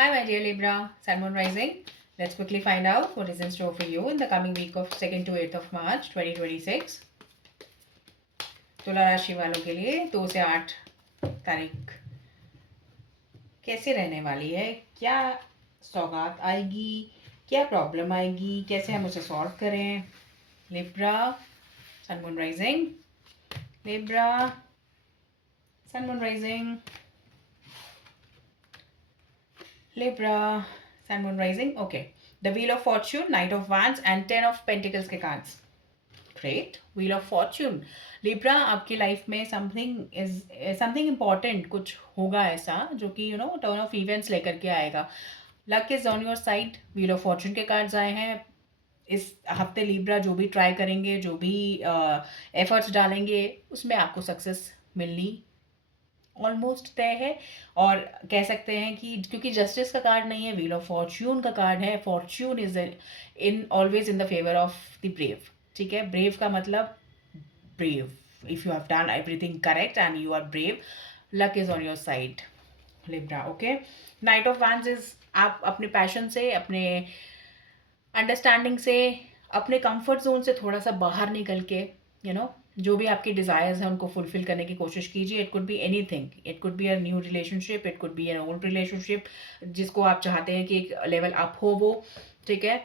Hi, my dear Libra, Sun Moon Rising. Let's quickly find out what is in store for you in the coming week of 2nd to 8th of March 2026. तुला राशि वालों के लिए 2 से 8 तारीख कैसे रहने वाली है, क्या सौगात आएगी, क्या प्रॉब्लम आएगी, कैसे हम उसे सॉल्व करें. Libra, sun moon rising. Libra, sun moon rising. Libra, sun moon rising. Okay, the wheel of fortune, knight of wands and 10 of pentacles के cards. Great. Wheel of fortune. Libra, आपकी life में something important कुछ होगा ऐसा जो कि turn off events लेकर के आएगा. Luck is on your side. Wheel of Fortune के कार्ड्स आए हैं. इस हफ्ते लिब्रा जो भी ट्राई करेंगे, जो भी एफर्ट्स डालेंगे, उसमें आपको सक्सेस मिलनी ऑलमोस्ट तय है. और कह सकते हैं कि क्योंकि जस्टिस का कार्ड नहीं है, व्हील ऑफ फॉर्च्यून का कार्ड है. Fortune is in always in the favour of the brave. ठीक है, ब्रेव का मतलब brave. If you have done everything correct and you are brave, luck is on your side. Libra. Okay, knight of wands is आप अपने passion से, अपने understanding से, अपने कंफर्ट जोन से थोड़ा सा बाहर निकल के जो भी आपकी डिज़ायर्स हैं उनको फुलफिल करने की कोशिश कीजिए. It could be anything. It could be a new relationship, it could be an old relationship जिसको आप चाहते हैं कि एक लेवल अप हो वो. ठीक है,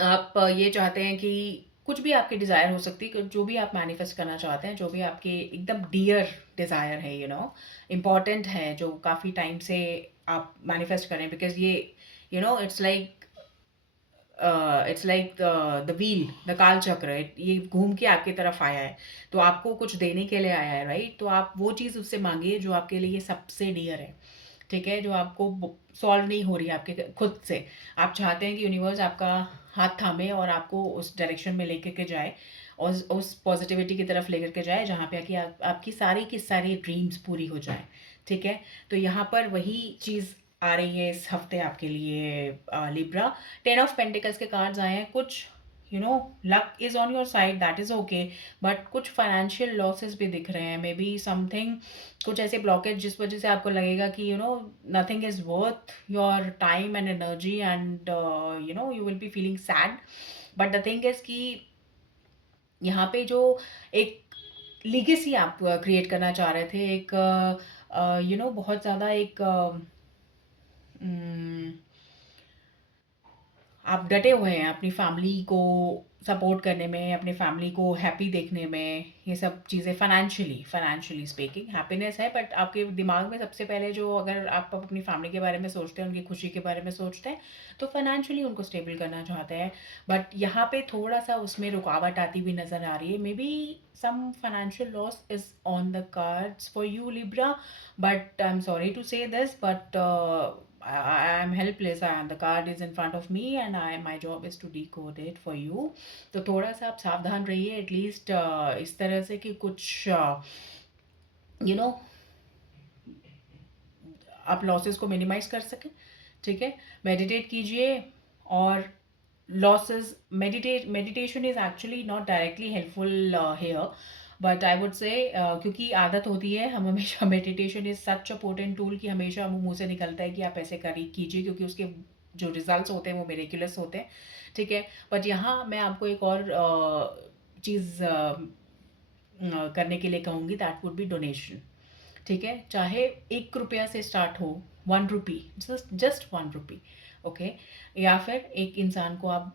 आप ये चाहते हैं कि कुछ भी आपकी डिज़ायर हो सकती है, जो भी आप मैनिफेस्ट करना चाहते हैं, जो भी आपके एकदम डियर डिज़ायर है, इम्पॉर्टेंट है, जो काफ़ी टाइम से आप मैनिफेस्ट करें. बिकॉज ये it's like the wheel, the काल चक्र. ये घूम के आपकी तरफ आया है, तो आपको कुछ देने के लिए आया है, राइट. तो आप वो चीज़ उससे मांगिए जो आपके लिए सबसे डियर है. ठीक है, जो आपको सॉल्व नहीं हो रही है आपके खुद से. आप चाहते हैं कि यूनिवर्स आपका हाथ थामे और आपको उस डायरेक्शन में लेकर के जाए, और उस पॉजिटिविटी की तरफ लेकर के जाए जहाँ पे आपकी सारी की सारी ड्रीम्स पूरी हो जाए. ठीक है, तो यहाँ पर वही चीज़ आ रही है इस हफ्ते आपके लिए. लिब्रा, 10 ऑफ पेंटिकल्स के कार्ड्स आए हैं. कुछ luck is on your side, that is okay. But कुछ फाइनेंशियल लॉसेस भी दिख रहे हैं. मे बी समथिंग, कुछ ऐसे ब्लॉकेज जिस वजह से आपको लगेगा कि nothing is worth your time and energy, and you will be feeling sad. But the thing is कि यहाँ पे जो एक लीगेसी आप क्रिएट करना चाह रहे थे, एक बहुत ज़्यादा एक उम, आप डटे हुए हैं अपनी फैमिली को सपोर्ट करने में, अपनी फैमिली को हैप्पी देखने में. ये सब चीज़ें फाइनेंशियली स्पीकिंग हैप्पीनेस है, बट आपके दिमाग में सबसे पहले जो, अगर आप अपनी फैमिली के बारे में सोचते हैं, उनकी खुशी के बारे में सोचते हैं, तो फाइनेंशियली उनको स्टेबल करना चाहते हैं. बट यहाँ पे थोड़ा सा उसमें रुकावट आती हुई नज़र आ रही है. May be some financial loss is on the cards for you, Libra. But I'm sorry to say this, but I am helpless. The card is in front of me, and my job is to decode it for you. तो थोड़ा सा आप सावधान रहिए at least, इस तरह से कि कुछ यू नो आप लॉसेस को मिनिमाइज कर सकें. ठीक है, मेडिटेट कीजिए. और losses, meditation is actually not directly helpful here, but I would say क्योंकि आदत होती है, हम हमेशा meditation is such a potent tool कि हमेशा मुंह से निकलता है कि आप ऐसे कीजिए, क्योंकि उसके जो रिजल्ट्स होते हैं वो मेरेक्युलस होते हैं. ठीक है, बट यहाँ मैं आपको एक और चीज़ करने के लिए कहूँगी. That would be donation. ठीक है, चाहे 1 रुपया से स्टार्ट हो, 1 रुपी, जस्ट 1 रुपी. ओके, या फिर एक इंसान को आप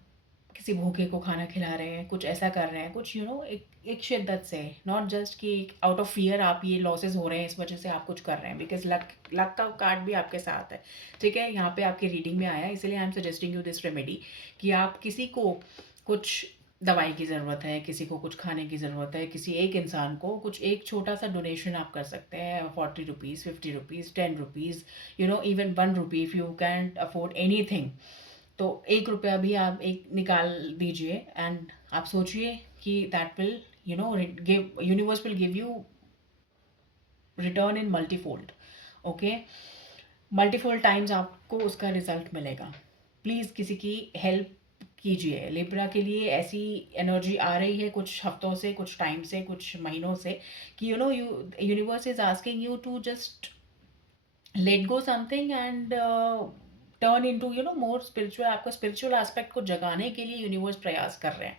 किसी भूखे को खाना खिला रहे हैं, कुछ ऐसा कर रहे हैं, कुछ एक एक शिद्दत से, नॉट जस्ट कि आउट ऑफ फियर आप ये लॉसेस हो रहे हैं इस वजह से आप कुछ कर रहे हैं. बिकॉज लक लक का कार्ड भी आपके साथ है. ठीक है, यहाँ पे आपकी रीडिंग में आया, इसलिए I am suggesting you this remedy कि आप किसी को कुछ दवाई की ज़रूरत है, किसी को कुछ खाने की ज़रूरत है, किसी एक इंसान को कुछ एक छोटा सा डोनेशन आप कर सकते हैं. 40 rupees, 50 rupees, 10 rupees, even 1 rupee, if you can afford any thing. तो 1 रुपया भी आप एक निकाल दीजिए, एंड आप सोचिए कि that will give, universe will give you return in multifold. Okay, multifold times आपको उसका रिजल्ट मिलेगा. प्लीज़ किसी की हेल्प कीजिए. लिब्रा के लिए ऐसी एनर्जी आ रही है कुछ हफ्तों से, कुछ टाइम से, कुछ महीनों से, कि universe is asking you to just let go something and turn into more spiritual. आपको स्पिरिचुअल एस्पेक्ट को जगाने के लिए यूनिवर्स प्रयास कर रहे हैं।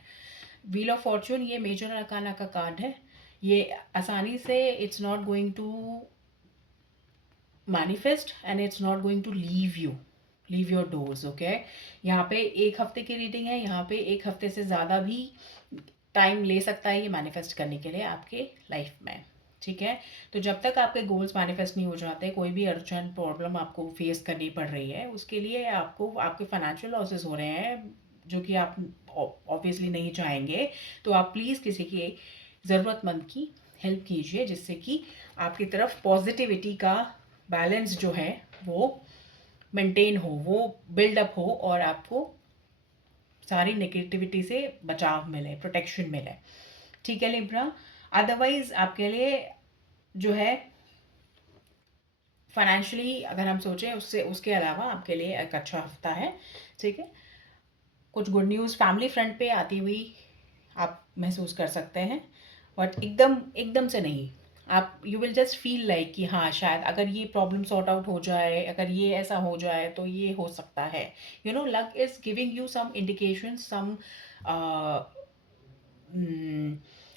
व्हील ऑफ फॉर्चून ये मेजर अरकाना का कार्ड है। ये आसानी से it's not going to manifest and it's not going to leave your doors. Okay, यहाँ पे एक हफ्ते की रीडिंग है, यहाँ पे एक हफ्ते से ज़्यादा भी टाइम ले सकता है ये मैनिफेस्ट करने के लिए आपके लाइफ में। ठीक है, तो जब तक आपके गोल्स मैनिफेस्ट नहीं हो जाते, कोई भी अर्जेंट प्रॉब्लम आपको फेस करनी पड़ रही है, उसके लिए आपको आपके फाइनेंशियल लॉसेस हो रहे हैं जो कि आप ऑब्वियसली नहीं चाहेंगे, तो आप प्लीज़ किसी की ज़रूरतमंद की हेल्प कीजिए, जिससे कि आपकी तरफ पॉजिटिविटी का बैलेंस जो है वो मेंटेन हो, वो बिल्डअप हो और आपको सारी नेगेटिविटी से बचाव मिले, प्रोटेक्शन मिले। ठीक है लिब्रा, अदरवाइज आपके लिए जो है फाइनेंशियली अगर हम सोचें उससे उसके अलावा आपके लिए एक अच्छा हफ्ता है। ठीक है, कुछ गुड न्यूज़ फैमिली फ्रंट पे आती हुई आप महसूस कर सकते हैं, बट एकदम एकदम से नहीं। आप you will just feel like कि हाँ शायद अगर ये प्रॉब्लम सॉर्ट आउट हो जाए, अगर ये ऐसा हो जाए तो ये हो सकता है। Luck is giving you some indication, some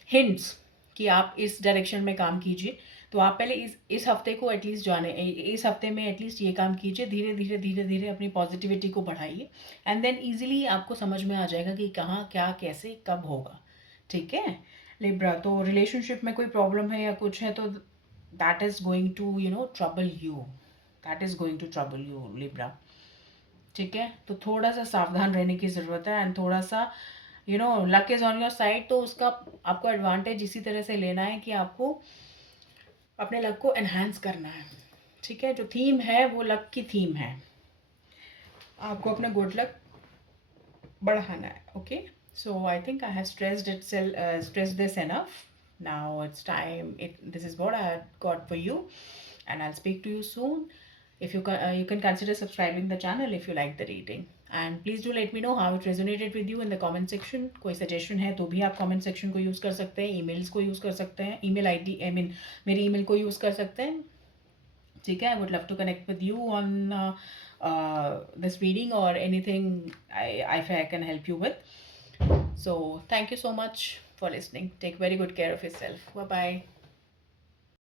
hints कि आप इस डायरेक्शन में काम कीजिए। तो आप पहले इस हफ्ते को एटलीस्ट इस हफ्ते में एटलीस्ट ये काम कीजिए, धीरे धीरे धीरे धीरे अपनी पॉजिटिविटी को बढ़ाइए, एंड देन ईजिली आपको समझ में आ जाएगा कि कहाँ क्या कैसे कब होगा। ठीक है लिब्रा, तो रिलेशनशिप में कोई प्रॉब्लम है या कुछ है तो that is going to trouble you, that is going to trouble you Libra. ठीक है, तो थोड़ा सा सावधान रहने की ज़रूरत है, एंड थोड़ा सा luck is on your side, तो उसका आपको एडवांटेज इसी तरह से लेना है कि आपको अपने लक को एनहांस करना है। ठीक है, जो थीम है वो लक की थीम है, आपको अपना गुड लक बढ़ाना है। Okay, so I think I have stressed this enough. Now it's time, this is what I got for you, and I'll speak to you soon. If you can consider subscribing the channel if you like the reading, and please do let me know how it resonated with you in the comment section. कोई suggestion है तो भी आप comment section को use कर सकते हैं, emails को use कर सकते हैं, email ID I mean मेरी email को use कर सकते हैं। ठीक है, I would love to connect with you on this reading or anything if I can help you with. So thank you so much for listening. Take very good care of yourself. Bye bye.